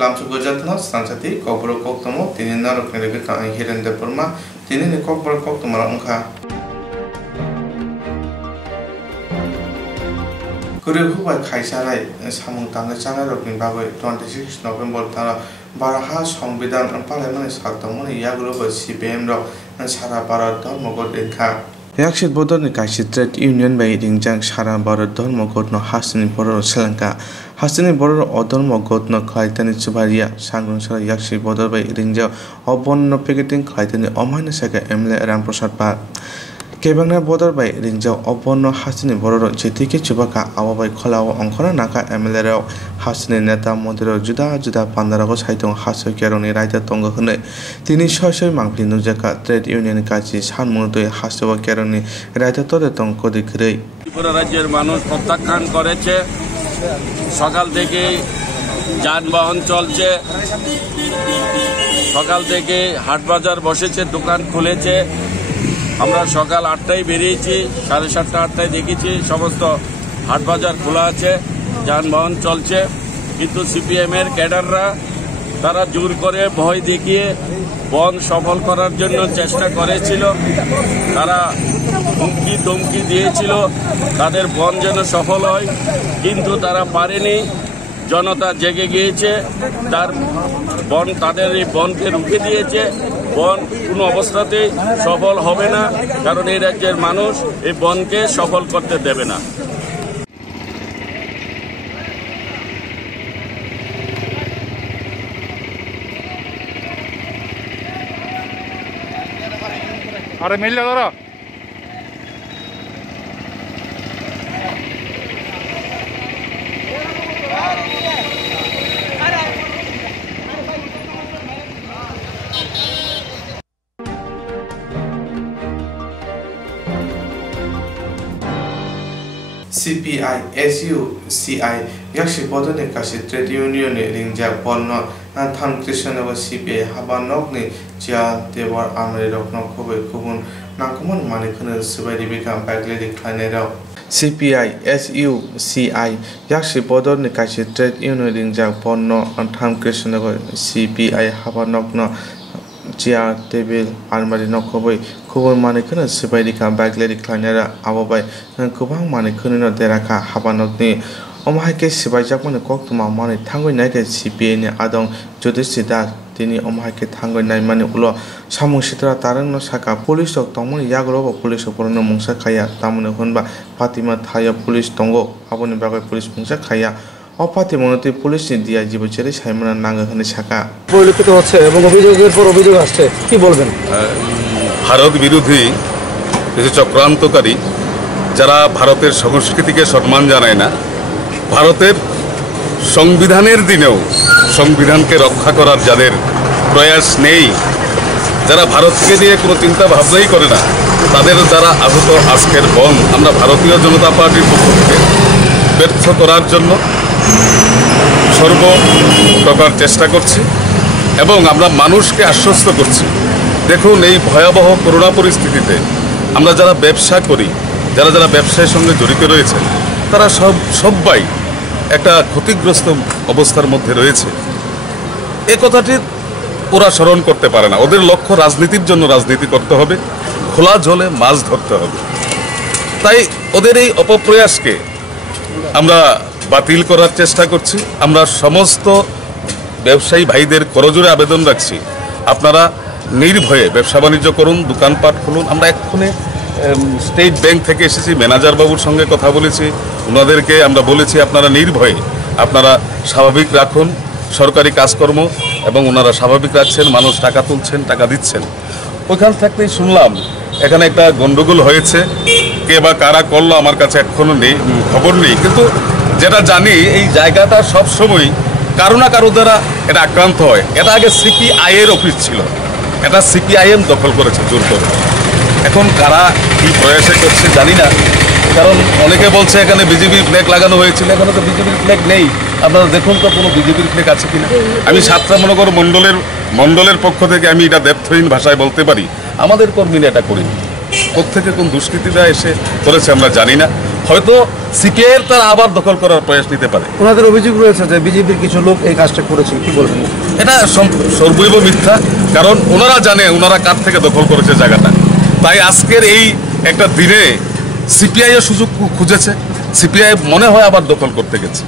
Lamsu Gojatno, Swrangchati, Kokborok Koktwma, Tini Narok Nereka and Hiren de Burma, Tini Kokborok Koktwma Unka. Kurihu by Kaisarai, Samung Tanga Channel of Zimbabwe, 26 November Tara, Baraha, Sombidan, and Parliament is Hatamoni, Yagro, CPM, and Sarah Barat, Mogodeka. Yakshit Bodon Kashi Trade Union by Ringjang Shara Barat Dormogot no Hasani Boro Slanka. Hasani Boro Odormogot no Klaitani Subaria, Sangun Sara Yakshi Bodor by Rinja, Obon no Picketing Klaitani Omana Saka Emle Ramprosat Bar. Kebangna Bodor by Rinja, Obon no Hasani Boro, Chetiki Chubaka, our by Kolao, Onkona Naka Emlero, Hasani Neta Modero, Juda, Pandaragos Haitong Haso Keroni, Writer Tonga Hune, Tini Shosho Mampino Jaka, Trade Union Kachi, Hanmuto, Haso Keroni, Writer Todeton Kodi Grey. রাজ্যের মানুষ প্রত্যাখ্যান করেছে সকাল থেকে যানবাহন চলছে সকাল থেকে হাট বাজার বসেছে দোকান খুলেছে আমরা সকাল 8টায় বেরিয়েছি 7:30 8টায় দেখেছি সমস্ত হাট বাজার খোলা আছে যানবাহন চলছে কিন্তু সিপিএম এর ক্যাডাররা তারা জোর করে ভয় দেখিয়ে বন্ধ সফল করার জন্য চেষ্টা করেছিল তারা হুমকি ধমকি দিয়েছিল তাদের বন্ধ যেন সফল হয় কিন্তু তারা পারেনি জনতা জেগে গিয়েছে তাদের এই বন্ধকে রুখে দিয়েছে বন্ধ কোনো অবস্থাতেই সফল হবে না কারণ এই রাজ্যের মানুষ এই বন্ধকে সফল করতে দেবে না अरे मिल जा जरा CPI, SU, CI, Yakshi Bodoni Kashi Trade Union, Rinja Bono, and Tan Christian of CPI, Habanokni, Jia, Devar Amri Rokno Kobe Kubun, Nakuman Manikun, Subedi become Bagley Clanero. CPI, SU, CI, Yakshi Bodoni Kashi Trade Union, Rinja Bono, and Tan Christian of CPI, Habanokno. Jia, Devil, Almari Nokoboy, Kubun Manikun, Subedika, Bagley Clanera, Awabai, and Kubang Manikun, Deraka, Habanokni, Omahake Sibajapan, Koktwma, Mani, Tango Naked, CPN, Adon, Judicida, Dini, Omahake, Tango, Naimani Ulo, Samu Shitra, Taran, Saka, Police of Tomon, Yagro, Police of Porono Musakaya, Tamuna Hunba, Fatima Taya, Police Tongo, Abonibaga, Police Musakaya. অপাতি মনতে police দিয়া জীবচরে সাইমনা নাঙ্গাখানে শাখা পরিলক্ষিত হচ্ছে এবং অভিযোগের পর অভিযোগ আসছে কি বলবেন ভারত বিরোধী কিছু চক্রান্তকারী যারা ভারতের সংস্কৃতিকে সম্মান জানায় না ভারতের সংবিধানের দিনেও সংবিধানকে রক্ষা করার যাদের প্রয়াস নেই যারা ভারতকে নিয়ে কোনো চিন্তা ভাবনাই করে না তাদের দ্বারা আহত আজকের বন্ধ আমরা ভারতীয় জনতা পার্টির পক্ষ থেকে ব্যর্থ করার জন্য সর্ব প্রকার চেষ্টা করছি এবং আমরা মানুষকে আশ্বস্ত করছি দেখুন এই ভয়াবহ করোনা পরিস্থিতিতে আমরা যারা ব্যবসা করি যারা যারা ব্যবসায়ের সঙ্গে জড়িত রয়েছে তারা সবাই একটা ক্ষতিগ্রস্ত অবস্থার মধ্যে রয়েছে এই কথাটি ওরা স্মরণ করতে পারে না ওদের লক্ষ্য রাজনীতির জন্য রাজনীতি করতে হবে খোলা জলে মাছ ধরতে হবে তাই ওদের এই অপপ্রয়াসকে আমরা বাতিল করার চেষ্টা করছি আমরা সমস্ত ব্যবসায়ী ভাইদের করজোড়ে আবেদন রাখছি আপনারা নির্ভয়ে ব্যবসা বাণিজ্য করুন দোকানপাট খুলুন আমরা এক্ষুনি স্টেট ব্যাংক থেকে এসেছি ম্যানেজার বাবুর সঙ্গে কথা বলেছি ওনাদেরকে আমরা বলেছি আপনারা নির্ভয়ে আপনারা স্বাভাবিক রাখুন সরকারি কাজকর্ম এবং ওনারা স্বাভাবিক রাখছেন মানুষ টাকা তুলছেন টাকা দিচ্ছেন ওইখান থেকেই শুনলাম এখানে একটা গন্ডগোল হয়েছে কে বা কারা করলো আমার কাছে এখনো নেই খবর নেই কিন্তু যেটা জানি এই জায়গাটা সব সময় কারো না কারো দ্বারা এটা আক্রান্ত হয় এটা আগে সিপিআই এর অফিস ছিল এটা সিপিআইএম দখল করেছে জোর করে এখন কারা কি প্রয়াসে করছে জানি না কারণ অনেকে বলছে এখানে বিজেপির ফ্ল্যাগ লাগানো হয়েছিল এখানে তো বিজেপির ফ্ল্যাগ নেই আপনারা দেখুন তো কোনো বিজেপির ফ্ল্যাগ আছে কিনা আমি সাতটা মনোগর মণ্ডলের পক্ষ থেকে আমি এটা দ্ব্যর্থহীন ভাষায় বলতে পারি আমাদের কর্মীরা এটা করিনি কোথা থেকে কোন দুষ্কৃতীরা এসে করেছে আমরা জানি না হয়তো সিপিআইয়ের তারা আবার দখল করার প্রয়াস নিতে পারে। ওনাদের অভিযোগ রয়েছে যে বিজেপির কিছু লোক এই কাজটা করেছে, কি বলবেন? এটা সর্বৈব মিথ্যা, কারণ ওনারা জানে ওনারা কার থেকে দখল করেছে জায়গাটা। তাই আজকের এই একটা দিনে সিপিআইয়ের সুযোগ খুঁজেছে, সিপিআই মনে হয় আবার দখল করতে গেছে।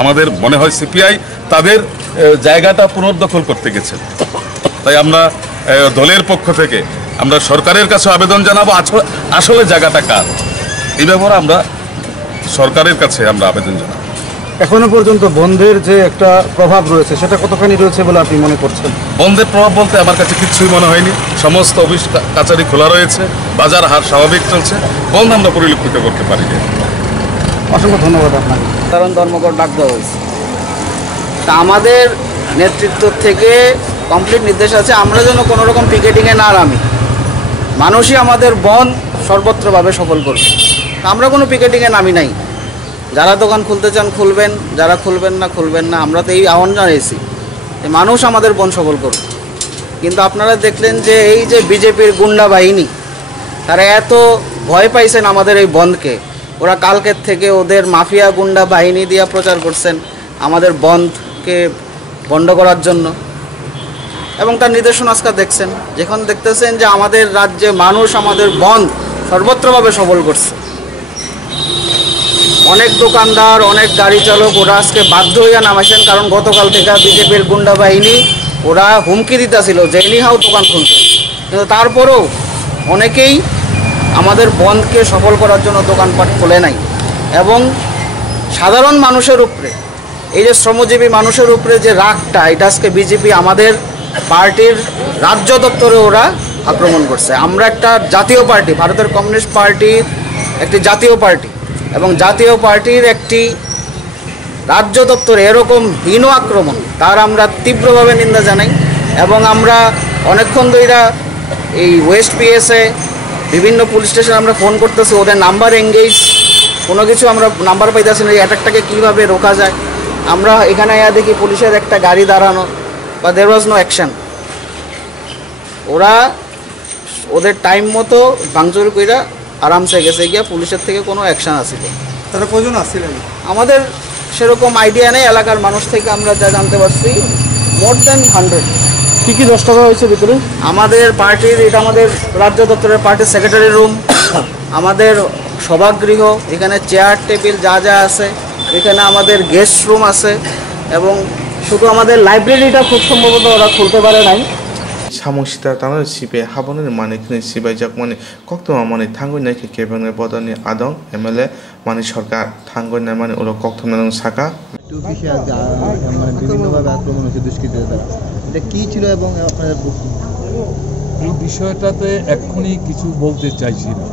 আমাদের মনে হয় সিপিআই তাদের জায়গাটা পুনর্দখল করতে গেছে। তাই আমরা দলের পক্ষ থেকে আমরা সরকারের কাছে আবেদন জানাবো আসলে জায়গাটা কার, এই ব্যাপারে আমরা সরকারের কাছে আমরা আবেদন জানাবো। এখনো পর্যন্ত বন্ধের যে একটা প্রভাব রয়েছে সেটা কতখানি রয়েছে বলে আপনি মনে করছেন? বন্ধের প্রভাব বলতে আমার কাছে কিছুই মনে হয়নি। সমস্ত অফিস কাছারি খোলা রয়েছে, বাজার হাট স্বাভাবিক চলছে, বন্ধ আমরা পরিলক্ষিত করতে পারি। অসংখ্য ধন্যবাদ আপনাকে। কারণ ধর্মঘট ডাক দেওয়া হয়েছে, তা আমাদের নেতৃত্ব থেকে কমপ্লিট নির্দেশ আছে আমরা যেন কোনো রকম পিকেটিংয়ে না নামি। মানুষই আমাদের বন্ধ সর্বত্রভাবে সফল করবে, আমরা কোনো পিকেটিংয়ে নামি নাই। যারা দোকান খুলতে চান খুলবেন, যারা খুলবেন না। আমরা তো এই আহ্বান জানিয়েছি যে মানুষ আমাদের বন্ধ সফল করবে। কিন্তু আপনারা দেখলেন যে এই যে বিজেপির গুন্ডা বাহিনী, তারা এত ভয় পাইছেন আমাদের এই বন্ধকে, ওরা কালকের থেকে ওদের মাফিয়া গুন্ডা বাহিনী দিয়ে প্রচার করছেন আমাদের বন্ধকে বন্ধ করার জন্য। এবং তার নিদর্শন আজকে দেখছেন, যখন দেখতেছেন যে আমাদের রাজ্যে মানুষ আমাদের বন্ধ সর্বত্রভাবে সফল করছে। অনেক দোকানদার, অনেক গাড়ি চালক ওরা আজকে বাধ্য হইয়া নামাইছেন, কারণ গতকাল থেকে বিজেপির গুন্ডা বাহিনী ওরা হুমকি দিতেছিল যে এনিহাও দোকান খুলতে। কিন্তু তারপরেও অনেকেই আমাদের বন্ধকে সফল করার জন্য দোকানপাট খোলে নাই। এবং সাধারণ মানুষের উপরে, এই যে শ্রমজীবী মানুষের উপরে যে রাগটা, এটা আজকে বিজেপি আমাদের পার্টির রাজ্য দপ্তরে ওরা আক্রমণ করছে। আমরা একটা জাতীয় পার্টি, ভারতের কমিউনিস্ট পার্টির একটি জাতীয় পার্টি, এবং জাতীয় পার্টির একটি রাজ্য দপ্তরে এরকম হীন আক্রমণ তার আমরা তীব্রভাবে নিন্দা জানাই। এবং আমরা অনেকক্ষণ ধরে এই ওয়েস্ট পিএসে বিভিন্ন পুলিশ স্টেশনে আমরা ফোন করতেছি, ওদের নাম্বার এঙ্গেজ, কোনো কিছু আমরা নাম্বার পাইতেছি না, এই অ্যাটাকটাকে কীভাবে রোকা যায়। আমরা এখানে দেখি পুলিশের একটা গাড়ি দাঁড়ানো, বা দেয়ার ওয়াজ নো অ্যাকশন। ওরা ওদের টাইম মতো ভাঙচুর কইরা আরামসে গেছে গিয়া, পুলিশের থেকে কোনো অ্যাকশন আসিল। তারা কজন আসছিলেন? আমাদের সেরকম আইডিয়া নেই, এলাকার মানুষ থেকে আমরা যা জানতে পারছি মোর দ্যান 100। কী কী নষ্ট করা হয়েছে ভিতরে? আমাদের পার্টির, এটা আমাদের রাজ্য দপ্তরের পার্টির সেক্রেটারি রুম, আমাদের সভাগৃহ, এখানে চেয়ার টেবিল যা যা আছে, এখানে আমাদের গেস্ট রুম আছে, এবং শুধু আমাদের লাইব্রেরিটা খুব সম্ভবত ওরা খুলতে পারে নাই। সামসিতা তানো সিপে হাবনের মানিকনি সিবাই jakmani Koktwma mani thangoi ke kebangni bodani adong MLA mani সরকার thangoi na mani olo Koktwma nang saka একটু বিষয় মানে বিভিন্নভাবে আক্রমণ হয়েছে দুষ্কৃতীদের দ্বারা, এটা কী ছিল এবং আপনাদের এই বিষয়টাতে এক্ষুনি কিছু বলতে চাইছি না।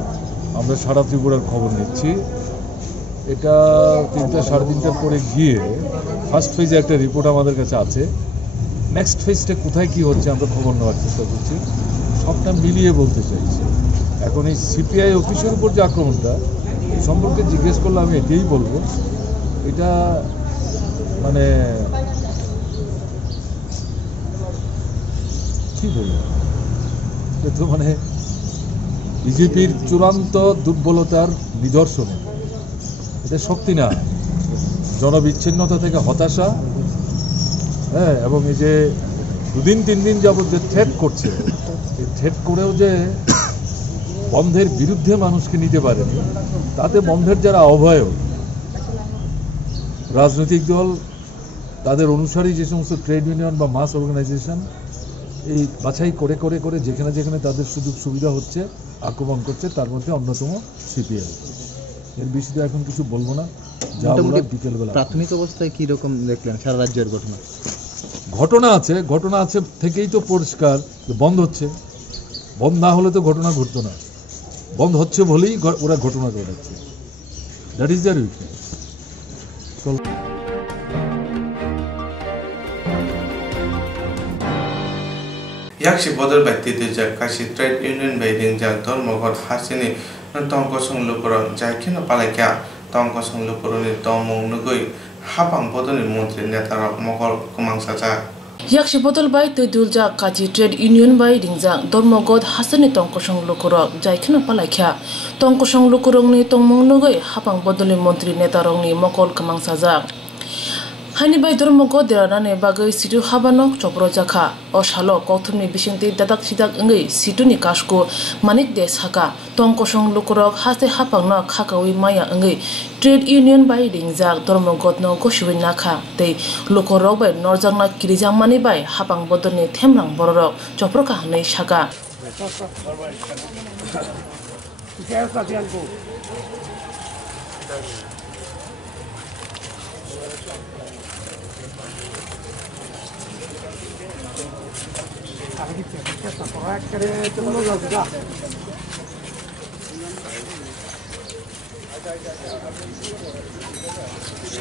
আমরা সারা ত্রিপুরার খবর নিচ্ছি। এটা 3টা সাড়ে 3টার পরে গিয়ে ফার্স্ট ফেজে একটা রিপোর্ট আমাদের কাছে আছে। নেক্সট ফেজটা কোথায় কী হচ্ছে আমরা খবর নেওয়ার চেষ্টা করছি, সবটা মিলিয়ে বলতে চাইছি। এখন এই সিপিআই অফিসের উপর যে আক্রমণটা, এই সম্পর্কে জিজ্ঞেস করলে আমি এটাই বলবো, এটা মানে কি বলবো, এটা মানে বিজেপির চূড়ান্ত দুর্বলতার নিদর্শন। এটা শক্তি না, জনবিচ্ছিন্নতা থেকে হতাশা, হ্যাঁ, এবং এই যে 2-3 দিন যাবত যে থ্রেট করছে, এই থ্রেট করেও যে বন্ধের বিরুদ্ধে মানুষকে নিতে পারেনি, তাতে বন্ধের যারা আহ্বায়ক, রাজনৈতিক দল, তাদের অনুসারী যে সমস্ত ট্রেড ইউনিয়ন বা মাস অর্গানাইজেশন, এই বাছাই করে করে করে যেখানে যেখানে তাদের সুযোগ সুবিধা হচ্ছে আক্রমণ করছে, তার মধ্যে অন্যতম সিপিআই। এর বিষয়ে এখন কিছু বলবো না, যা বলার বিকেলবেলা। প্রাথমিক অবস্থায় কীরকম দেখলেন সারা রাজ্যের ঘটনা? ঘটনা আছে থেকেই তো পরিষ্কার বন্ধ হচ্ছে। বন্ধ না হলে তো ঘটনা ঘটতো না, বন্ধ হচ্ছে বলেই ওরা ঘটনা ঘটাচ্ছে। That is their weakness. yakshi bodol bai titi jak kashi trade union bai ding jak ধর্মঘট hasini tongko songlupuron jaikino palakya tongko songlupuroni tomung nugui habang bodoni mantri netarok mokol kumangsaja Yakshi botol bai te dulja kaji trade union bai ringjang dormogod hasani tongkosong lukurok jaikhna palaikha tongkosong lukurok ni tongmong nogoi hapang bodoli mantri netarong ni mokol kamang sajak Hani bai dormogod derane bagai situ habanok chopro jakha o shalo Koktwmni bisingti dadak sidak ngai situ ni kasko manik de saka tongkosong lukurok hase hapang no khakawi maya ngai trade union bai ringjak dormogod no goshuin nakha te lukurok bai norjang na kirijang mani bai hapang bodoni themrang bororok chopro ka hanai saka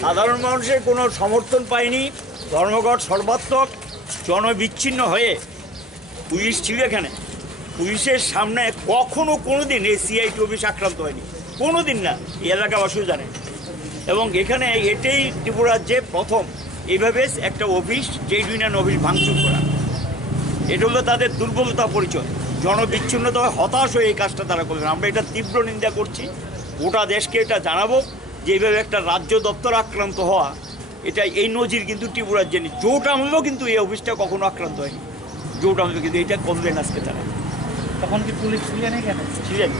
সাধারণ মানুষের কোনো সমর্থন পায়নি ধর্মঘট সর্বাত্মক জনবিচ্ছিন্ন হয়ে police ছিল এখানে পুলিশের সামনে কখনো কোনোদিন এই সিআইটি অফিস আক্রান্ত হয়নি কোনোদিন না এই এলাকাবাসীও জানে এবং এখানে এটাই ত্রিপুরার যে প্রথম এইভাবে একটা অফিস ট্রেড ইউনিয়ন অফিস ভাঙচুর করা এটা হলো তাদের দুর্বলতা পরিচয় জনবিচ্ছিন্নতা হতাশ হয়ে এই কাজটা তারা করলেন আমরা এটা তীব্র নিন্দা করছি গোটা দেশকে এটা জানাবো যে এইভাবে একটা রাজ্য দপ্তর আক্রান্ত হওয়া এটা এই নজির কিন্তু ত্রিপুরার জেনে জোট আমলেও কিন্তু এই অফিসটা কখনো আক্রান্ত হয়নি জোট আমলে কিন্তু এটা করলেন আজকে তারা তখন কি পুলিশ ছিলেন এখানে ছিলেন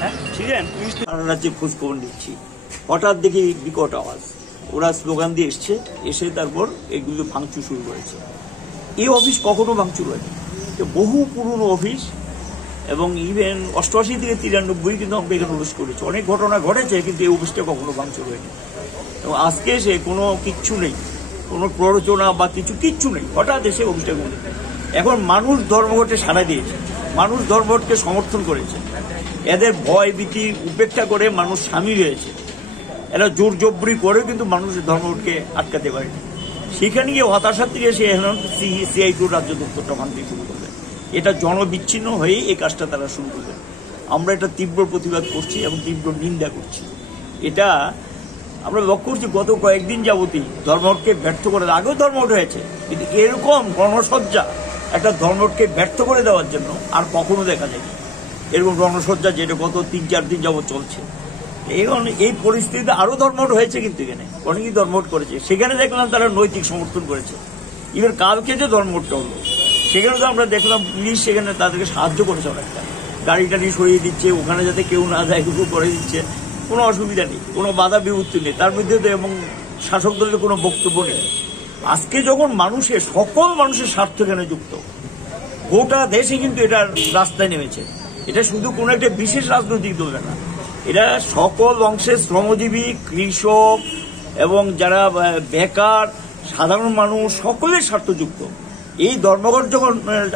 হ্যাঁ ছিলেন পুলিশ সারা রাজ্যে খোঁজখবর নিচ্ছি হঠাৎ দেখি বিকট আওয়াজ ওরা স্লোগান দিয়ে এসছে এসে তারপর এগুলো ভাঙচুর শুরু করেছে এই অফিস কখনো ভাঙচুর হয়নি বহু পুরনো অফিস এবং ইভেন 88 থেকে 93 কিন্তু আমরা এখানে প্রবেশ করেছি অনেক ঘটনা ঘটেছে কিন্তু এই অফিসটা কখনো ভাঙচুর হয়নি এবং আজকে এসে কোনো কিচ্ছু নেই কোনো প্ররোচনা বা কিচ্ছু নেই হঠাৎ এসে অফিসটা ঘুরে এখন মানুষ ধর্মঘটে সাড়া দিয়েছে মানুষ ধর্মঘটকে সমর্থন করেছে এদের ভয় ভীতি উপেক্ষা করে মানুষ সামিল হয়েছে এরা জোর জবরি করে কিন্তু মানুষের ধর্মঘটকে আটকাতে পারেনি সেখানে গিয়ে হতাশার থেকে সে এখন সিআইটি রাজ্য দপ্তরটা ভাঙতে শুরু করবে এটা জনবিচ্ছিন্ন হয়ে এই কাজটা তারা শুরু করবে আমরা এটা তীব্র প্রতিবাদ করছি এবং তীব্র নিন্দা করছি এটা আমরা লক্ষ্য করছি গত কয়েকদিন যাবতই ধর্মঘটকে ব্যর্থ করে আগেও ধর্মঘট হয়েছে কিন্তু এরকম গণসজ্জা একটা ধর্মঘটকে ব্যর্থ করে দেওয়ার জন্য আর কখনো দেখা যায়নি এরকম গণসজ্জা যেটা গত 3-4 দিন যাবত চলছে এখন এই পরিস্থিতিতে আরো ধর্মঘট হয়েছে কিন্তু এখানে অনেকেই ধর্মঘট করেছে সেখানে দেখলাম তারা নৈতিক সমর্থন করেছে এবার কালকে যে ধর্মঘটটা হলো সেখানে তো আমরা দেখলাম পুলিশ সেখানে তাদেরকে সাহায্য করেছে অনেকটা গাড়ি টাড়ি সরিয়ে দিচ্ছে ওখানে যাতে কেউ না যায় কিছু করে দিচ্ছে কোনো অসুবিধা নেই কোনো বাধা বিপত্তি নেই তার মধ্যে এবং শাসক দলের কোনো বক্তব্য নেই আজকে যখন সকল মানুষের স্বার্থ এখানে যুক্ত গোটা দেশে কিন্তু এটা রাস্তায় নেমেছে এটা শুধু কোনো একটা বিশেষ রাজনৈতিক দল না এটা সকল অংশের শ্রমজীবী কৃষক এবং যারা বেকার সাধারণ মানুষ সকলের স্বার্থযুক্ত এই ধর্মঘট যখন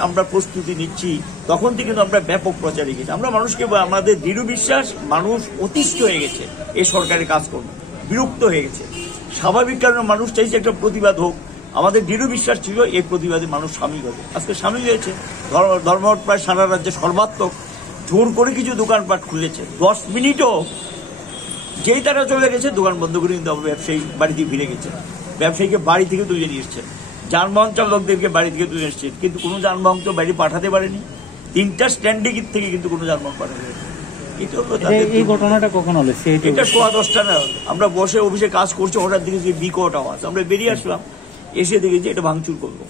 আমরা প্রস্তুতি নিচ্ছি তখন থেকে কিন্তু আমরা ব্যাপক প্রচারে গেছি আমরা মানুষকে আমাদের দৃঢ় বিশ্বাস মানুষ অতিষ্ঠ হয়ে গেছে এই সরকারের কাজকর্ম বিরক্ত হয়ে গেছে স্বাভাবিক কারণে মানুষ চাইছে একটা প্রতিবাদ হোক আমাদের দৃঢ় বিশ্বাস ছিল এই প্রতিবাদে মানুষ সামিল হবে আজকে সামিল হয়েছে ধর্মঘট প্রায় সারা রাজ্যে সর্বাত্মক জোর করে কিছু দোকানপাট খুলেছে 10 মিনিটও যেই তারা চলে গেছে দোকান বন্ধ করে কিন্তু ব্যবসায়ী বাড়িতে ফিরে গেছে ব্যবসায়ীকে বাড়ি থেকে তুলে নিয়ে এসছে যানবাহন চালকদেরকে বাড়ি থেকে তুলে এসছে কিন্তু কোনো যানবাহন তো বাড়ি পাঠাতে পারেনি 3টা স্ট্যান্ডে থেকে কিন্তু কোনো যানবাহন পাঠাতে পারেনি এই ঘটনাটা কখন হলো এটা 10:15 না আমরা বসে অফিসে কাজ করছি হঠাৎ দিকে যে বিকট আওয়াজ আমরা বেরিয়ে আসলাম এসে দেখি যে এটা ভাঙচুর করবো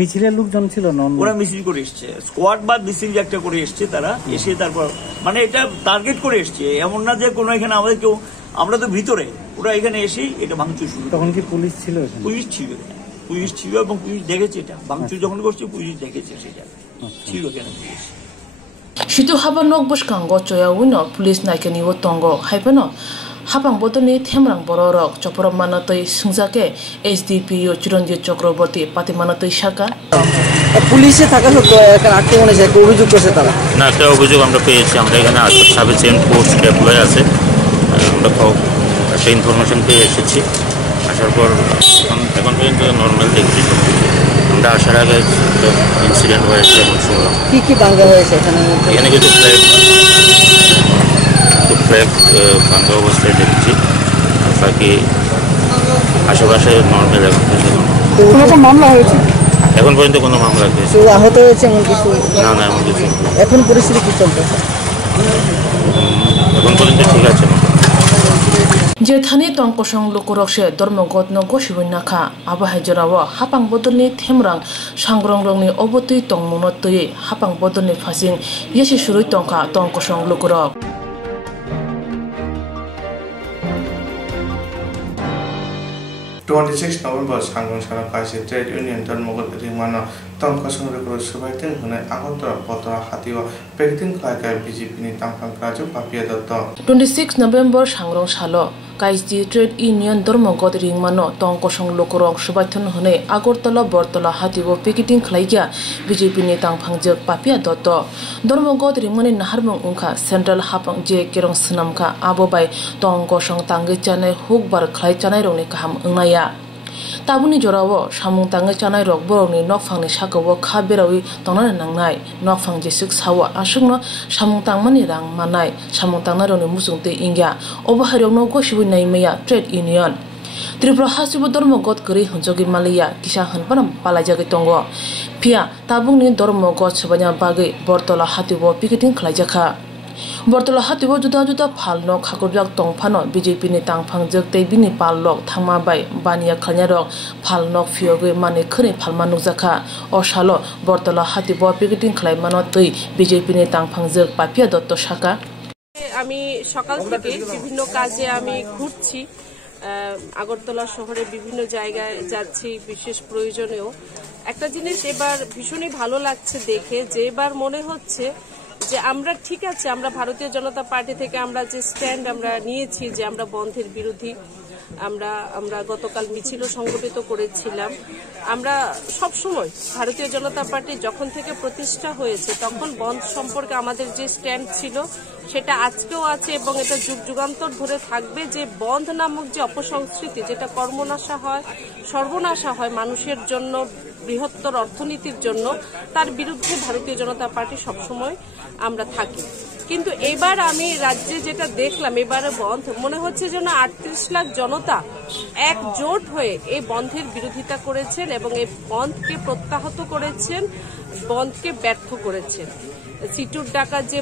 মিছিলের লোকজন ছিল না ওরা মিছিল করে এসছে স্কোয়াড বা মিছিল একটা করে এসছে তারা এসে তারপর মানে এটা টার্গেট করে এসছে এমন না যে কোনো এখানে আমাদের কেউ আমরা তো ভিতরে ওরা এখানে এসেই এটা ভাঙচুর শুরু তখন কি পুলিশ ছিল পুলিশ ছিল এবং পুলিশ দেখেছে এটা ভাঙচুর যখন করছে পুলিশ দেখেছে সেটা ছিল কেন police Situ haba nok boskango choya wino police naikani wo tongo haibano habang bodoni themrang bororok choporok manatoi sungjake HDPO Chiranjit Chakraborty pati manatoi shaka পুলিশে থাকা সত্ত্বেও এখানে আক্রমণ হয়েছে একটা অভিযোগ করছে তারা না একটা অভিযোগ আমরা পেয়েছি আমরা এখানে সার্ভিসিং পোস্ট ডেপ্লয় আছে আমরা একটা ইনফরমেশন পেয়ে এসেছি আসার পর এখন পর্যন্ত নর্মাল দেখছি আমরা আসার আগে ইনসিডেন্ট হয়েছে এবং শুনলাম কি দাঙ্গা হয়েছে এখানে কিছু ফ্ল্যাগ ভাঙ্গা অবস্থায় দেখছি বাকি আশেপাশে নর্মাল এখন মামলা হয়েছে এখন পর্যন্ত কোনো মামলা হয়েছে কেউ আহত হয়েছে এমন কিছু? না না এমন কিছু এখন পরিস্থিতি কি চলতেছে? এখন পর্যন্ত ঠিক আছে যে Thani তংকসং লোকরকসে ধর্মগত নগো শিবনাখা আবাহাই জরাও হাপাং বদলনি থেমরাং সাংগ্রংরংনি অবতৈ তংমনতयै হাপাং বদলনি passing AC সুরৈ Tankha তংকসং লোকরক 26 November Sangong Sara Kaisi Trade Union Dharmogol Rimano Tongkosong Lokoro Subaitin Hunai Agotra Potora Hatiwa Pekitin Kai BJP ni Tangkang Kraju Papia Dotto 26 November Sangrong Salo Kaisi Trade Union Dharmogol Rimano Tongkosong Lokorong Subaitin Hunai Agortala Bortala Hatiwa Pekitin Klaija BJP ni Tangkang Jek Papia Dotto Dharmogol Rimani Naharmong Unka Central Hapang Je Kerong Senamka Abobai Tongkosong Tangi Chanai Hukbar Klai Chanai Roni Kaham Unaya Tabuni Jorawo, Shamung Tangai Chanai Rock Boroni, Nokfang Shakawo, Kabirawi, Tona Nangai, Nokfang J6 Hawa, Ashungno, Shamung Tangmani Rang Manai, Shamung Tangaroni Musung Te India, Overhero no Goshu Naimea, Trade Union. Tripura Hasibu Dormogot Kuri, Hunjogi Malia, Kisha Hanpanam, Palajaki Tongo. Pia, Tabuni Dormogot Sabanya Bagi, Bortola Hatiwo, Picketing Klajaka. Bortola Hatiwo Juda Palno, Kakojak Tongpano, BJP ni Tangpang Jek Te Bini Palok, Tamabai, Bania Kanyarok, Palnok Fioge Mani Kuri Palmanuzaka, Oshalo, Bortola Hatiwo, Picketing Klaimanoti, BJP ni Tangpang Jek Papia Dotto Shaka. আমি সকাল থেকে বিভিন্ন কাজে আমি ঘুরছি আগরতলা শহরে বিভিন্ন জায়গায় যাচ্ছি বিশেষ প্রয়োজনেও একটা জিনিস এবার ভীষণই ভালো লাগছে দেখে যে এবার মনে হচ্ছে যে আমরা ঠিক আছে আমরা ভারতীয় জনতা পার্টি থেকে আমরা যে স্ট্যান্ড আমরা নিয়েছি যে আমরা বন্ধের বিরোধী আমরা গতকাল মিছিল সংগঠিত করেছিলাম আমরা সব সময় ভারতীয় জনতা পার্টি যখন থেকে প্রতিষ্ঠা হয়েছে তখন বন্ধ সম্পর্কে আমাদের যে স্ট্যান্ড ছিল সেটা আজকেও আছে এবং এটা যুগ যুগান্তর ধরে থাকবে যে বন্ধ নামক যে অপসংস্কৃতি যেটা কর্মনাশা হয় সর্বনাশা হয় মানুষের জন্য বৃহত্তর অর্থনীতির জন্য তার বিরুদ্ধে ভারতীয় জনতা পার্টি সবসময় আমরা থাকি কিন্তু এবার আমি রাজ্যে যেটা দেখলাম এবারে বন্ধ মনে হচ্ছে যেন 38 লাখ জনতা একজোট হয়ে এই বন্ধের বিরোধিতা করেছেন এবং এই বন্ধকে প্রত্যাহত করেছেন বন্ধকে ব্যর্থ করেছেন সিটুর ডাকা যে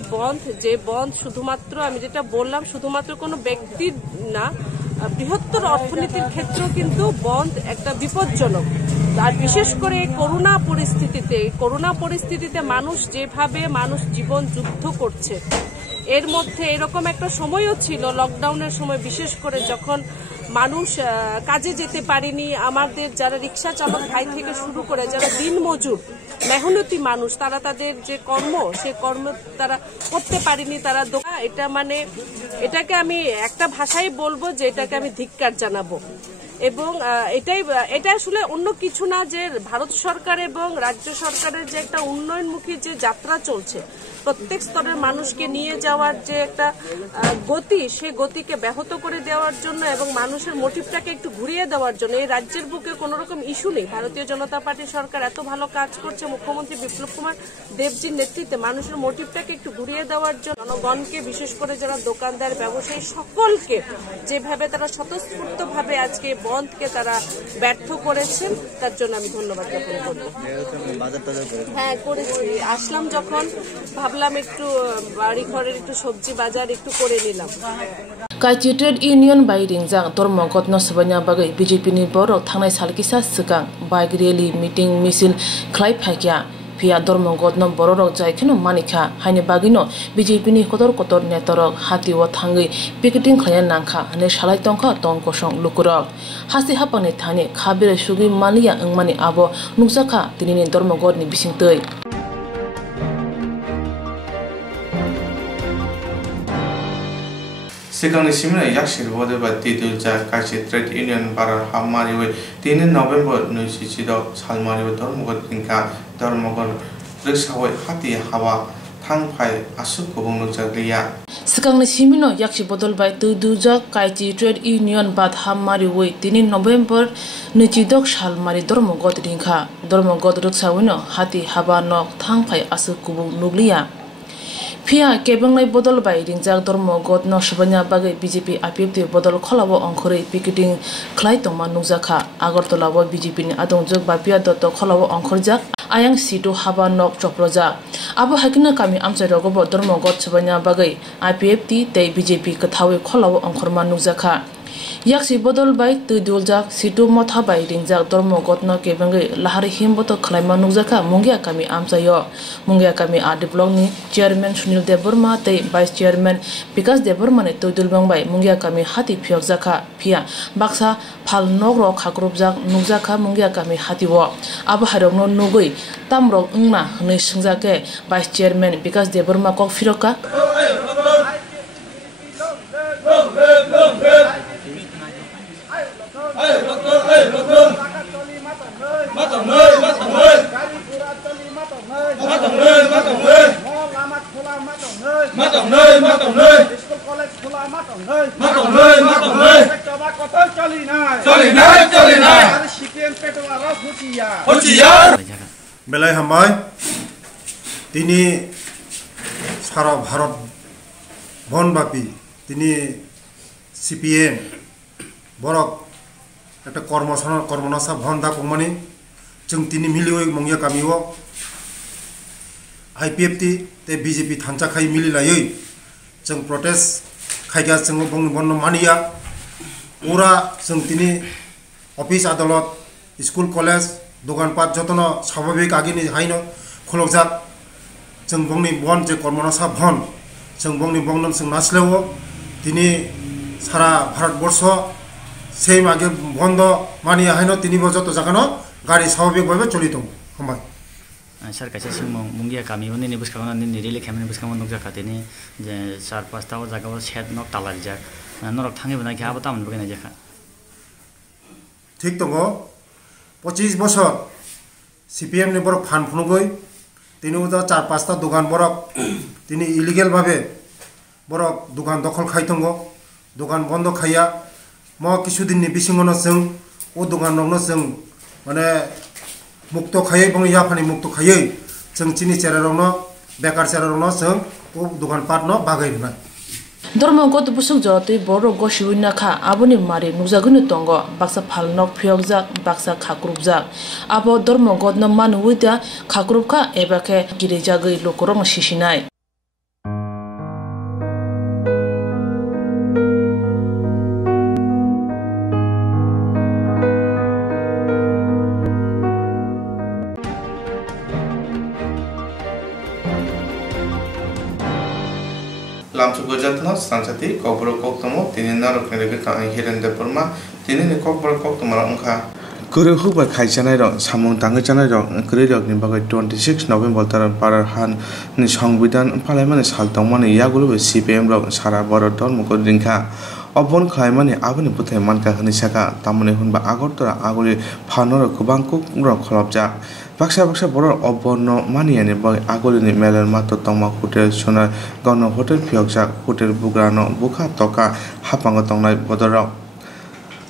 বন্ধ শুধুমাত্র আমি যেটা বললাম শুধুমাত্র কোনো ব্যক্তির না বৃহত্তর অর্থনীতির ক্ষেত্রেও কিন্তু বন্ধ একটা বিপজ্জনক আর বিশেষ করে করোনা পরিস্থিতিতে মানুষ যেভাবে জীবন যুদ্ধ করছে এর মধ্যে এরকম একটা সময়ও ছিল লকডাউনের সময় বিশেষ করে যখন মানুষ কাজে যেতে পারেনি আমাদের যারা রিকশা চালক ভাই থেকে শুরু করে যারা দিনমজুর মেহনতি মানুষ তারা তাদের যে কর্ম সে কর্ম তারা করতে পারেনি তারা এটাকে আমি একটা ভাষায় বলবো যে এটাকে আমি ধিক্কার জানাবো এবং এটা আসলে অন্য কিছু না যে ভারত সরকার এবং রাজ্য সরকারের যে একটা উন্নয়নমুখী যে যাত্রা চলছে প্রত্যেক স্তরের মানুষকে নিয়ে যাওয়ার যে একটা গতি সে গতিকে ব্যাহত করে দেওয়ার জন্য এবং মানুষের মোটিভটাকে একটু ঘুরিয়ে দেওয়ার জন্য এই রাজ্যের বুকে কোনো রকম ইস্যু নেই ভারতীয় জনতা পার্টি সরকার এত ভালো কাজ করছে মুখ্যমন্ত্রী বিপ্লব কুমার দেবজির নেতৃত্বে মানুষের মোটিভটাকে একটু ঘুরিয়ে দেওয়ার জন্য জনগণকে বিশেষ করে যারা দোকানদার ব্যবসায়ী সকলকে যেভাবে তারা স্বতঃস্ফূর্তভাবে আজকে বন্ধকে তারা ব্যর্থ করেছেন তার জন্য আমি ধন্যবাদ জ্ঞাপন করব হ্যাঁ করেছি আসলাম যখন ভাবলাম একটু বাড়ি ঘরের একটু সবজি বাজার একটু করে নিলাম Kaiti Trade Union by Ringjang Dormogot no Sabanya Bagai BJP ni Borok Thangnai Salkisa Sikang bike rally meeting misil Klai Phakya Pia Dormogot no Borok Jaikeno Manika Haine Bagino BJP ni kotor netorok hati wa thangi picketing khlayan nangkha ane shalai tongkha tongkosong lukurok hasi hapani thani khabire sugi malia engmani abo nukjaka tinini Dormogot ni bisingtei Sikangni simina yakshir bodeba tidulja kaisi Trade Union barar hammariwe 3 November nuisichido salmariwe Dormogot inka Dormogot riksawe hati hawa thangphai asuk kubung jagriya Sikangni simino yakshi bodol by tidulja kaisi Trade Union bad hammariwe 3 November nuichidok salmari Dormogot ringkha Dormogot riksawino hati hawa nok thangphai asuk kubung nugliya Pia kebanglai bodol bai ringjak dormogod no sabanya bagai BJP IPFT bodol kholabo ongkhorei picketing khlai tongma nukjakha Agartala bo BJP ni adongjok bapia dotto kholabo ongkhorjak ayang situ haba nok choprojak abo hakina kami amchai rogobo dormogod sabanya bagai IPFT tei BJP kathawi kholabo ongkhorma nukjakha Yaksi bodol bai tuduljak situ motha bai ringjak dormogod no kebangai lahari himboto khlaima nukjaka mungia kami amchayo mungia kami a develop ni chairman Sunil Deborma tei vice chairman Vikas Deborma ne tudulbang bai mungia kami hati phiokjaka phia baksa phal nogro khagrubjak nukjaka mungia kami hatiwo abo harokno nugui tamrok ungna hnei sungjake vice chairman Vikas Deborma kok phiroka বেলায় হামায় তিনি সারা ভারত বনব্যাপী তিনি CPM বরক একটা কর্মনাশা ভন্দা কমানি जों তিনি মিলিও মংয়া কামিও IPFT ते BJP थांचाखाई मिलिलायै जों protest खायगा जों बन्न मानिया ओरा जों तिनि अफिस आदालत स्कूल कलेज दखानपाट जतन स्वाभाविक आगिनि हाइनो खुलकजाक जों बंनि बन जे कर्मनाशा भन जों बंनि बंनम जों नासलेवो तिनि सारा भारतवर्ष सेम आगे बन्द मानिया हाइनो तिनि बजत जागानो गाड़ी स्वाभाविक भाबे चलित हमाय सर कैसे मुंगिया कामी होने निबुसकामना निरिले खेमने निबुसकामना नगजाखातेनि जे 4-5 ताव जागाव सेट नक तालारिजाक नरक थांगे बना कि आबो तामन बगेना जाखा ठीक दंगो 25 बছর सीपीएम नि बरक फान फुनुगै तिनि उदा 4-5 ता दखान बरक तिनि इलिगेल भाबे बरक दखान दखल खायतंगो दखान बन्द खाया म किछुदिन नि बिसिङनो जों ओ दखान ननो जों माने मुक्त खायै बङ याफानि मुक्त खायै जों चिनि चेरारनो बेकार चेरारनो जों ओ दखान पाटनो बागायनाय dormogod busuk jotui boro goshiwina kha aboni mari nukjagunu tongo baksa phalnok phiyokjak baksa khakrubjak abo dormogod no manuwida khakrubkha ebake girijagui lokorong sisinai Lamsu Gojatno, Swrangchati, Kokborok Koktwma, tini narok nirege ka Hiren Deborma, tini ni Kokborok Koktwma ongkha kuru huba khaijanai rok samung tangai janai rok kuri rok ni bagai 26 November tar parar han ni সংবিধান পালাইমানে সালতংমানে ইয়াগুলো CPM rok sara boro dormoko ringkha obon khlaimani aboni buthai manka hini saka tamone hunba Agartala aguri phanor kubang kuk rok kholopjak baksa baksa boro obonno maniani bagai agolini meler mato tongma hotel sonar gono hotel phiokjak hotel bugrano bukha toka hapango tongnai bodorok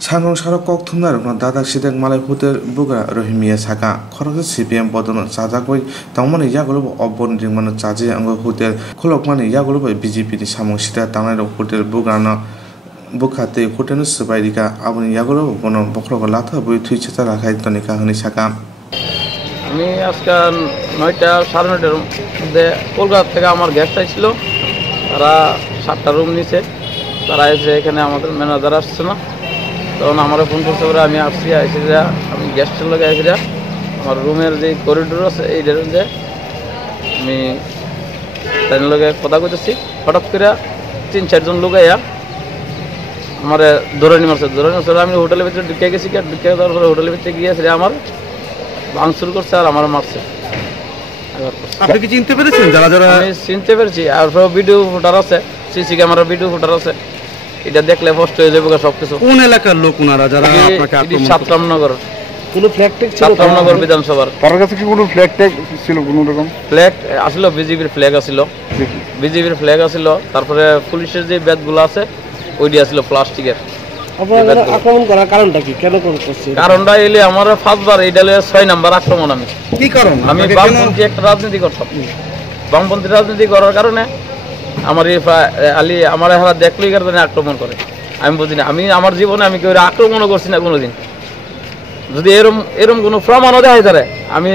Sangrong sarok Koktwma rokno dadak sidek malai hotel bugra rohimia saka khoroksa CPM bodono chajakoi tongmani yagulo obon ringmano chaje ango hotel kholokmani yagulo BJP ni samung sida tangnai rok hotel bugrano bukhate hotel subairika aboni yagulo bono bokhrogo latha boi thui cheta rakhai tonika hini saka আমি আজকে 9টা 9:30টার মধ্যে কলকাতা থেকে আমার guest আইছিল তারা 7টা room নিছে তারা এসে এখানে আমাদের ম্যানেজার আসছে না তখন আমার ফোন করতে পরে আমি আসছি আইছিরা আমি গেস্টের লগে আইছিরা আমার রুমের যে করিডোর আছে এইটার মধ্যে আমি তার লগে কথা কইতেছি হঠাৎ করে 3-4 জন লোক আইয়া আমার ধরে নিমারছে আমি হোটেলের ভিতরে ঢুকে গেছি ঢুকে যাওয়ার পরে হোটেলের ভিতরে গিয়েছে আমার ভাঙচুর করছে আর আমার মারছে আপনি কি চিনতে পেরেছেন যারা যারা আমি চিনতে পেরেছি আর সব ভিডিও ফুটার আছে সিসি ক্যামেরা ভিডিও ফুটার আছে এটা দেখলে স্পষ্ট হয়ে যাবে সবকিছু কোন এলাকার লোক ওনারা যারা আপনাকে আক্রমণ করেছে সাতরামনগর কোনো ফ্ল্যাগ ট্যাগ ছিল সাতরামনগর বিধানসভার তার কাছে কি কোনো ফ্ল্যাগ ট্যাগ ছিল কোনো রকম ফ্ল্যাগ আসলে বিজেপির ফ্ল্যাগ আছিল তারপরে পুলিশের যে ব্যাগগুলো আছে ওইটি আসলে প্লাস্টিকের আপনারা আক্রমণ করার কারণটা কি কেন করছে কারণটা এলে আমার ফার্স্টবার এইটা 6 নাম্বার আক্রমণ আমি কি কারণ আমি বামপন্থী একটা রাজনীতি করতাম বামপন্থী রাজনীতি করার কারণে আমার আলি আমার হারা দেখলেই কারণে আক্রমণ করে আমি বুঝি না আমি আমার জীবনে আমি কেউ আক্রমণও করছি না কোনোদিন যদি এরম কোনো প্রমাণও দেখা যায় আমি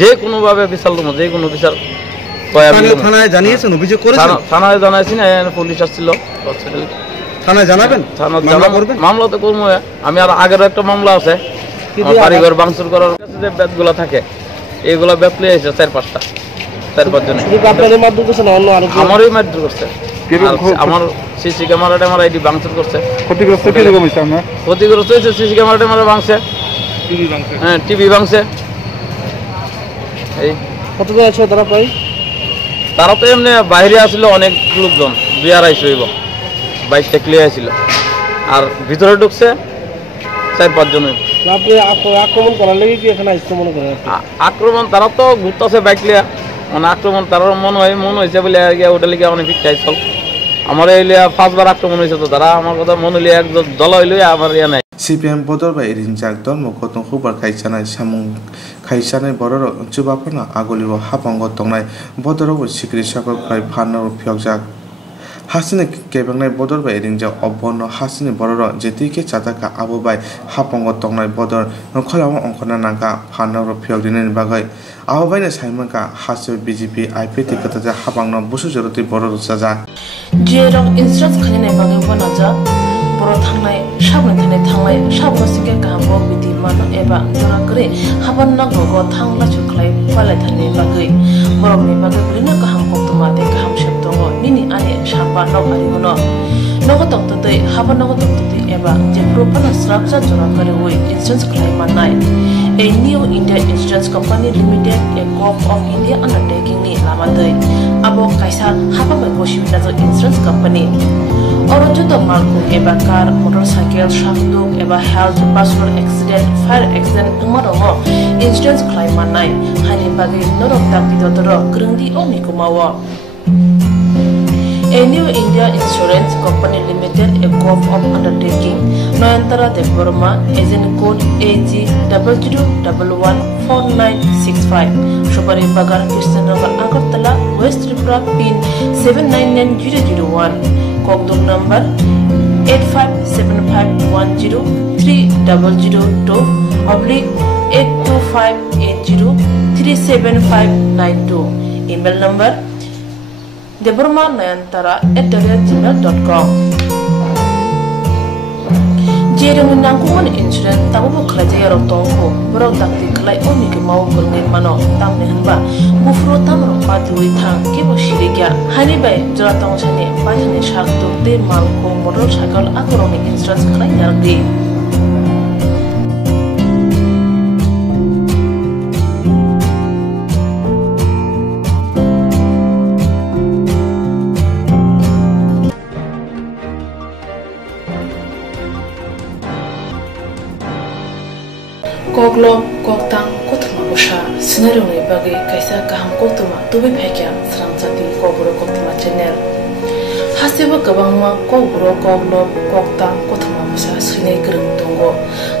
যে কোনোভাবে বিচার দেবো যে কোনো বিচার থানায় জানিয়েছেন অভিযোগ করেছেন থানায় জানাইছি না পুলিশ আসছিল থানায় জানাবেন মামলা তো করবো আমি আর আগের একটা মামলা আছে বাড়িঘর ভাঙচুর করার কাছে যে ব্যাতগুলো থাকে এইগুলো ব্যাত লিয়ে এসেছে 4-5টা 4-5 জন আমারই মারধর করছে আমার সিসি ক্যামেরাটা আমার আইডি ভাঙচুর করছে ক্ষতিগ্রস্ত ক্ষতিগ্রস্ত হয়েছে সিসি ক্যামেরাটা আমার ভাঙছে হ্যাঁ টিভি ভাঙছে এই কতজন আছে তারা প্রায় তারা তো এমনি বাইরে আসছিল অনেক লোকজন 2-250 হইব বাইকটা ক্লিয়ার ছিল আর ভিতরে ঢুকছে 4-5 জন আপনি আক্রমণ করার লেগে কি এখানে আসছে মনে করেন আক্রমণ তারা তো ঘুরতেছে বাইক লিয়া মানে আক্রমণ তার মনে হয়েছে বলে ওটা লিখে অনেক ফিকটাই চল আমার এই লিয়া 5বার আক্রমণ হয়েছে তো তারা আমার কথা মনে লিয়া একদম দল হইলে আমার ইয়া নাই CPM Bodorba Irinjak Dormo Kotong Hubar Kaichanai Samung Kaichanai Bororo Chubapana Agolibo Hapango Tongnai Bodoro Sikri Shakor Kai Pano Pyogjak Hasine Kebangnai Bodorba Irinjak Obono Hasine Bororo Jetike Chataka Abubai Hapango Tongnai Bodor Nokolawa Onkona Nanga Pano Pyogdinen Bagai Abubai Saimanka Hasu BJP IPT Kataja Hapangno Busu Joroti Bororo Saja Jerong instructs Kanine Bagavanaja Boro Tangai, Shaban Tangai, Shabosika Gambo, Vidimano Eva, Jonakre, Habanna Gogo, Tangla Chuklay, Palatane Bagay, Borome Bagabrina Kaham Koktwma, Kaham Sheptongo, Nini Ane, Shapa, no Arimono. Nogotok today, Habanogotok today, Eva, Jepropana Strapsa Jonakare, Instance Claymanai. A new India Insurance Company Limited, a co-op of India undertaking Lamadai. Abo Kaisa, Hababagoshi, another insurance company. Orojuto Marco, Eba car, motorcycle, shaftuk, Eba health, personal accident, fire accident, Umaromo, insurance claim on night, Hani Bagi, Norok Tapidotoro, Grundi Omikumawa. A new India Insurance Company Limited, a co-op of undertaking, Noyantara de Burma, agent code AG00114965, Shubari Bagar, Krishnagar, Agartala, West Tripura, pin 799001. Kokborok number 8575103000/82580375592. Email number debormanayantara@gmail.com. Jerung nangkuman insurance tabu kerja rotongko berau taktik kelai omi ke mau berngin mano tam nehanba bufro tam ropa duit thang kebo shiriga hani bay joratong chane bahane shakto te malko motor cycle akoroni insurance kelai yargi Koglom Koktang Koktwma Busha Sinarungi Bagi Kaisa Kaham Koktwma Tubi Pekyan Swrangchati Kokborok Koktwma channel Hasiba Gabangma Kokborok Koglom Koktang Koktwma Busha Sinai Grung Tongo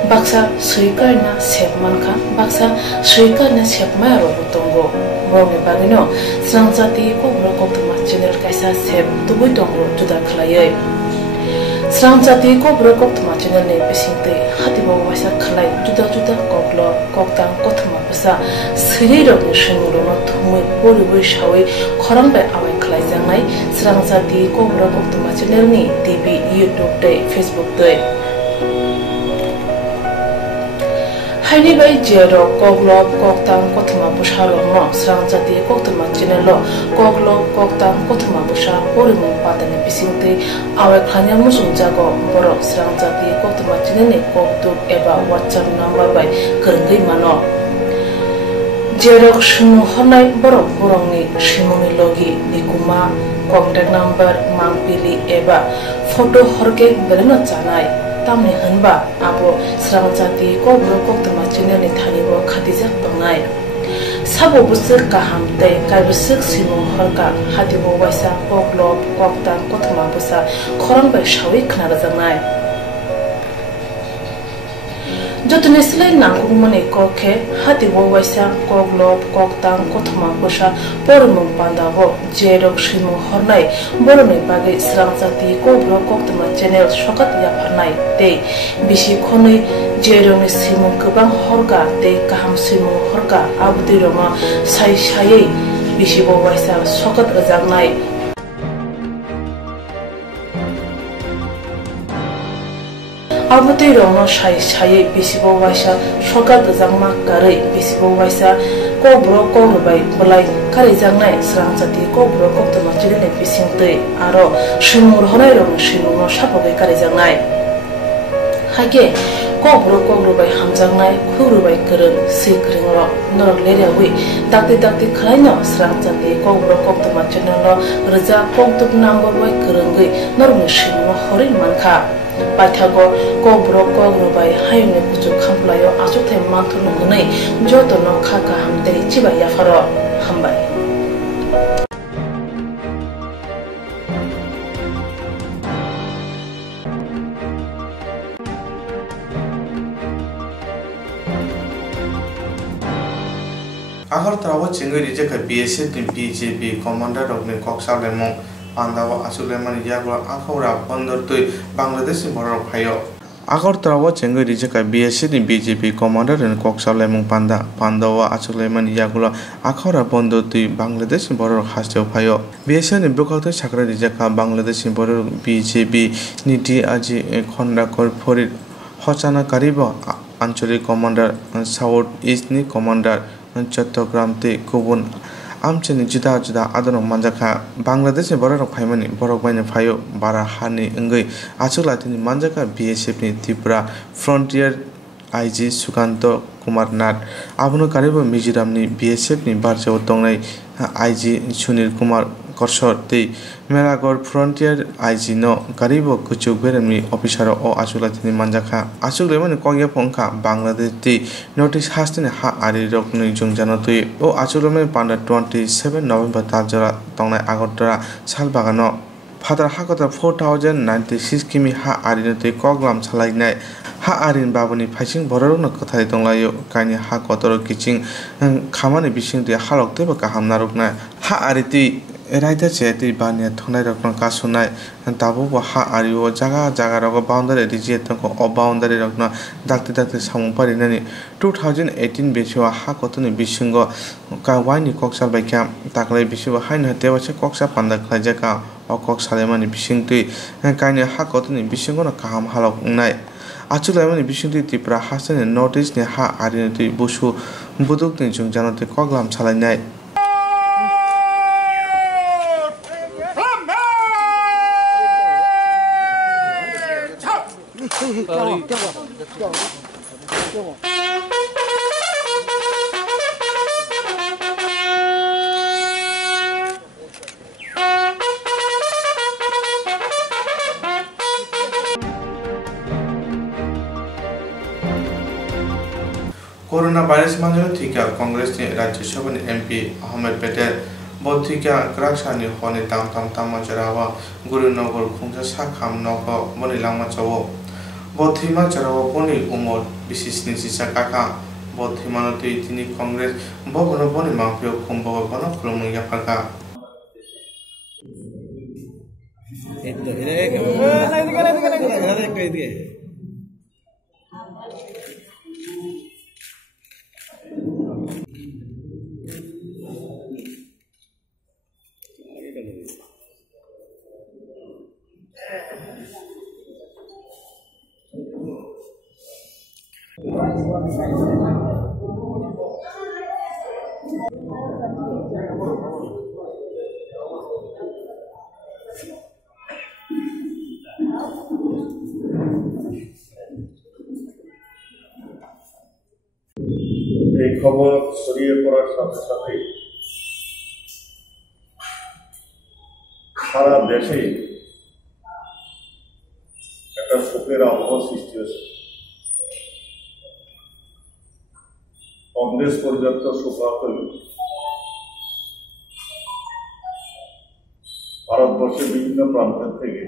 Baksa Srikarna Sepmanka Baksa Srikarna Sepmayaro Tongo Moroni Bagino Swrangchati Kokborok Koktwma channel Kaisa Sep Tubi Tongo Juda Klayay Swrangchati Kokborok Koktwma channel ne bisingte hatibo wasa khlai juda juda koklo koktang koktwma busa siriro ni shinguro no thumui poribu shawi khorang bai awai khlai jangai Swrangchati Kokborok Koktwma channel ni TV YouTube te Facebook te Haini bai jero Koglom Koktang Koktwma busha lo no Swrangchati Koktwma channel lo Koglom Koktang Koktwma busha porimu patane bisingte awai khlanya musung jago borok Swrangchati Koktwma channel ni koktuk eba WhatsApp number bai kerenggai mano jerok shunu honai borok borongni shimoni logi nikuma contact number mangpili eba photo horke beleno chanai tamni hanba abo Swrangchati Kokborok Koktwma channel ni thanibo khatijak pangnai sabo busuk kaham tei kaibusuk simung horka hatibo waisa Koglom Koktang Koktwma busa khorang bai shawi khna janai Jotune selai nangkukmani kokhe hati waisa koklop koktang Koktwma pusa pormung pandago jerok shimung hornai boroni bagai Swrangchati Kokborok Koktwma channel sokat yapharnai tei bisi khonui jeroni simung kubang horga tei kaham simung horga abudi roma sai sai bisi waisa sokat ajangnai Abutei rongno sai bisibo waisa sokat jangma karai bisibo waisa Kokborok Kokrobai belai kari jangnai Swrangchati Kokborok Koktwma channel bisingtei aro simur honai rong simurno sapogai kari jangnai hage Kokborok Kokrobai hamjangnai khurbai kereng sikringo norok leriawi dakti khlaino Swrangchati Kokborok Koktwma channel no reja Koktwma number bai kerengai norok simurno hori mankha Pathago Kokborok Kokrobai hayune kuchu khamplayo asukthai manthunu hnei jotono khaka hamtei chibai yafaro hambai Agartala chingri jeka BSF BJP commander rokni koksalemong Pandawa Asuleman Yagla Akhora Pondortui Bangladesh Borok Hayo. Agartala chingri jeka BSF BJP commander and koksalemong Pandawa Asuleman Yagla Akhora Pondortui Bangladesh Borok Hasteo Hayo. BSF Bukata Chakra jeka Bangladesh Borok BJP Niti Aji Khonda Korporit Hochana Kariba Anchori commander South East ni commander Chattogram te Kubun Amcheni Juda Adano Manjaka Bangladesh Borok Paimani Borok Bine Fayo Bara Hani Ngui Achulatini Manjaka BSF ni Tripura Frontier IG Sukanto Kumar Nat Abuno Kariba Mizoram ni BSF ni Barjo Tongnai IG Sunil Kumar Korsor te Melagor Frontier IG no Karibo Kuchuk Beremi officer o Achulatini Manjaka Achuleman Kogya Ponka Bangladesh te notice Hastin Ha Ari Rokni Jungjanotui o Achulaman Panda 27 November Tajara Tongnai Agotra Salbagano Father Hakota 4096 Kimi Ha Arinoti Koglam Salainai Ha Arin Babuni Pashing Borona Kotai Tonglayo Kani Ha Kotoro Kitching Kamani Bishing the Halok Tebaka Hamnarukna Ha Ariti Raida Cheti Bania Tonai Rokna Kasunai and Tabu Ha Ario Jaga Roga Boundary Digital or Boundary Rokna Dati Samuparinani 2018 Bishua Hakotuni Bishingo Kawani Koksal by Camp Takle Bishua Haina Devacha Koksa Panda Klajaka or Cox Salemani Bishingti and Kanya Hakotuni Bishingona Kaham Halok Night. Achulamani Bishingti Tipra Hassan and notice ne Ha Arinati Bushu Buduk ni Jungjanoti Koglam Salanai. Corona virus manjano thika Congress ni Rajya Sabha ni MP Ahmed Patel bothika kraksani hone tam majarawa Gurunogor khungja sakham noko boni langma chawo bothima charawa boni umor bisisni sisakaka bothima no tini Congress bogono boni mafio khumbo bono khulmu yaphaka এই খবর ছড়িয়ে পড়ার সাথে সাথে সারা দেশে একটা শোকের আবহাওয়া সৃষ্টি হয়েছে। কংগ্রেস পর্যাপ্ত শোকাহত ভারতবর্ষের বিভিন্ন প্রান্ত থেকে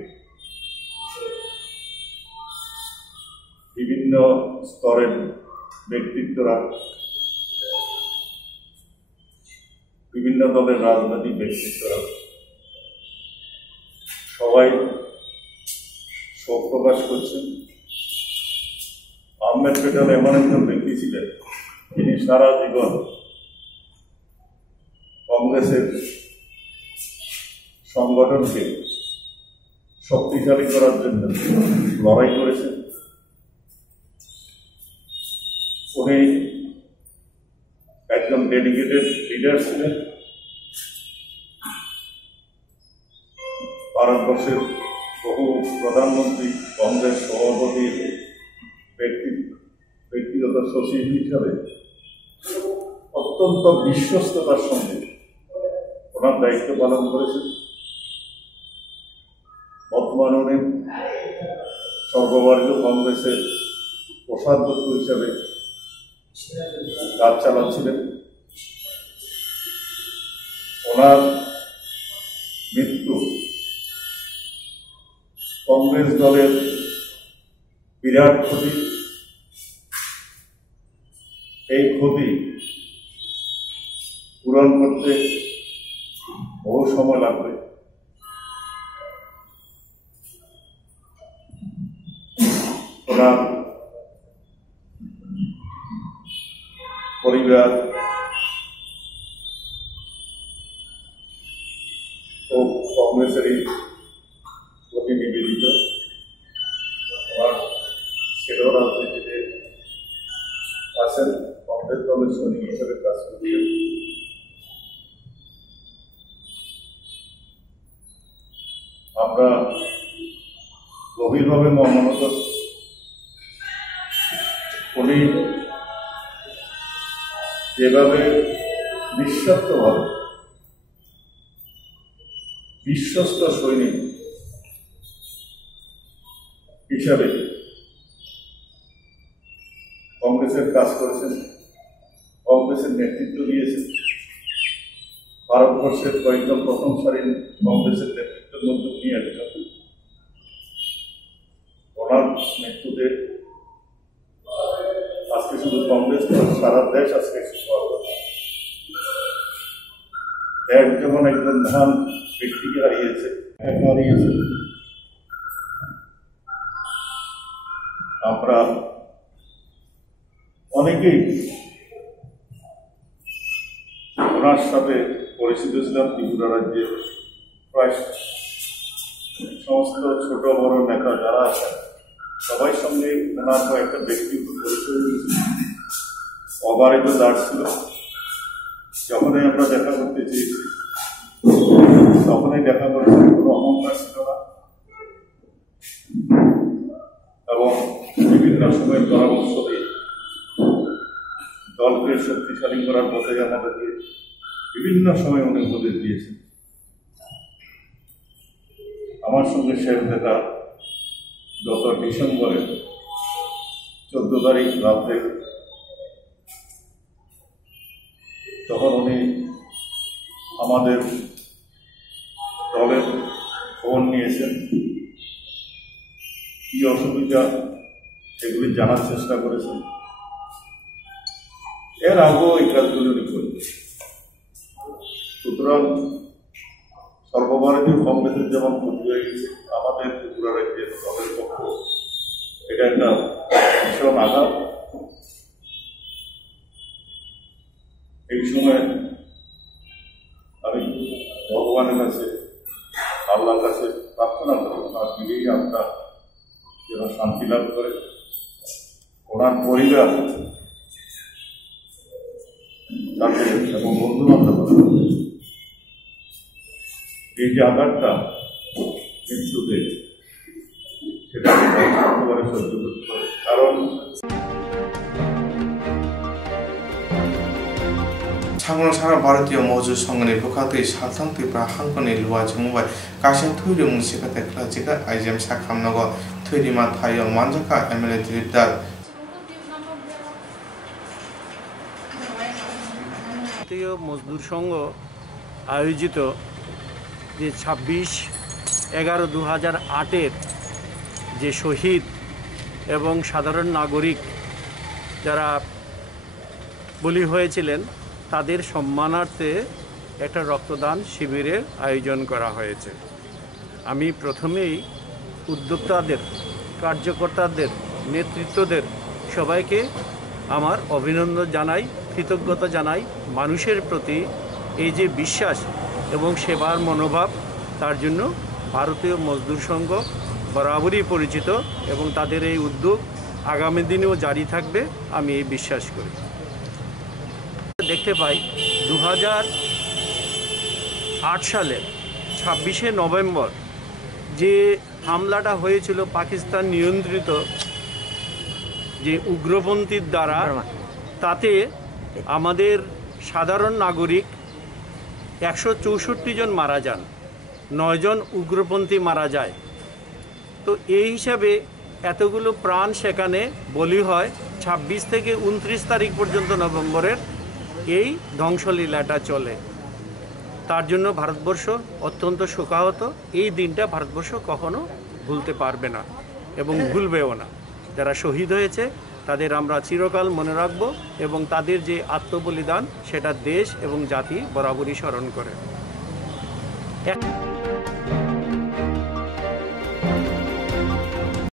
বিভিন্ন বিভিন্ন স্তরের ব্যক্তিত্বরা, বিভিন্ন দলের রাজনৈতিক ব্যক্তিত্বরা সবাই শোক প্রকাশ করছেন। আহমেদ পেটাল এমন একজন ব্যক্তি ছিলেন যিনি সারা জীবন কংগ্রেসের সংগঠনকে শক্তিশালী করার জন্য লড়াই করেছেন। উনি একজন ডেডিকেটেড লিডার ছিলেন। ভারতবর্ষের বহু প্রধানমন্ত্রী, কংগ্রেস সভাপতির ব্যক্তিগত সচিব হিসাবে অত্যন্ত বিশ্বস্ততার সঙ্গে ওনার দায়িত্ব পালন করেছেন। বর্তমানে উনি সর্বভারতীয় কংগ্রেসের কোষাধ্যক্ষ হিসাবে কাজ চালাচ্ছিলেন। ওনার মৃত্যু কংগ্রেস দলের বিরাট ক্ষতি। এই ক্ষতি পূরণ করতে বহু সময় লাগবে। ওনার পরিবার ও কংগ্রেসেরই প্রতি নিবেদিত। ওনার ছেলেও রাজনীতিতে আছেন, কংগ্রেস দলের সৈনিক হিসেবে কাজ করছেন। আমরা গভীরভাবে মর্মাহত। উনি যেভাবে নিঃস্বার্থভাবে বিশ্বস্ত সৈনিক হিসাবে কংগ্রেসের কাজ করেছেন, কংগ্রেসের নেতৃত্ব দিয়েছেন। ভারতবর্ষের কয়েকজন প্রথম সারির কংগ্রেসের নেতৃত্বের মধ্যে উনি একজন। ওনার মৃত্যুতে আজকে শুধু কংগ্রেস নয়, সারা দেশ আজকে এক যেমন একজন মহান ব্যক্তিকে হারিয়েছে, আমরা অনেকেই ওনার সাথে পরিচিত ছিলাম। ত্রিপুরা রাজ্যে প্রায় সমস্ত ছোট বড় নেতা যারা আছেন সবাই সঙ্গে ওনার কয়েকটা ব্যক্তিগত পরিচয় হয়েছে। অবারিত দাঁড় ছিল। যখনই আমরা দেখা করতে চেয়েছি তখনই দেখা করেছি। কোনো অহংকার ছিল না এবং বিভিন্ন সময়ের পরামর্শ দিয়ে দলকে শক্তিশালী করার পথে আমাদেরকে বিভিন্ন সময় উনি উপদেশ দিয়েছেন। আমার সঙ্গে শেষ দেখা গত ডিসেম্বরের 14 তারিখ রাত্রে। তখন উনি আমাদের দলের খবর নিয়েছেন, কি অসুবিধা সেগুলি জানার চেষ্টা করেছেন। এর আগেও এই কাজগুলি উনি করেন। সুতরাং সর্বভারতীয় কংগ্রেসের যেমন ক্ষতি হয়ে গেছে, আমাদের ত্রিপুরা রাজ্যের দলের পক্ষ এটা একটা ভীষণ আঘাত। এই সময় আমি ভগবানের কাছে, আল্লাহর কাছে প্রার্থনা করি ওনার দিকেই আপনার যেন শান্তি লাভ করে। ওনার পরিবার তাদের এবং বন্ধু বান্ধব এই যে আঘাতটা মৃত্যুতে, সেটা একেবারে সহ্য করতে পারে। কারণ 상으로 사람 바르티어 모주 성은의 복화의 사탕티브라 한건의 루아 정말 가신 토요일 문시가 데클라지가 아이잼 사kam나고 토요일마 타이어 만자카 에멜레 드립다 জাতীয় মজদুর সংঘ আয়োজিত যে 26/11/2008-এর যে শহীদ এবং সাধারণ নাগরিক যারা বলি হয়েছিলেন তাদের সম্মানার্থে একটা রক্তদান শিবিরের আয়োজন করা হয়েছে। আমি প্রথমেই উদ্যোক্তাদের, কার্যকর্তাদের, নেতৃত্বদের সবাইকে আমার অভিনন্দন জানাই, কৃতজ্ঞতা জানাই। মানুষের প্রতি এই যে বিশ্বাস এবং সেবার মনোভাব, তার জন্য ভারতীয় মজদুর সংঘ বরাবরই পরিচিত এবং তাদের এই উদ্যোগ আগামী দিনেও জারি থাকবে আমি এই বিশ্বাস করি। দেখতে পাই 2008 সালে 26শে নভেম্বর যে হামলাটা হয়েছিল পাকিস্তান নিয়ন্ত্রিত যে উগ্রপন্থীর দ্বারা, তাতে আমাদের সাধারণ নাগরিক 164 জন মারা যান, 9 জন উগ্রপন্থী মারা যায়। তো এই হিসাবে এতগুলো প্রাণ সেখানে বলি হয়। 26 থেকে 29 তারিখ পর্যন্ত নভেম্বরের এই ধ্বংসলীলাটা চলে। তার জন্য ভারতবর্ষ অত্যন্ত শোকাহত। এই দিনটা ভারতবর্ষ কখনো ভুলতে পারবে না এবং ভুলবেও না। যারা শহীদ হয়েছে তাদের আমরা চিরকাল মনে রাখব এবং তাদের যে আত্মবলিদান সেটা দেশ এবং জাতি বরাবরই স্মরণ করে।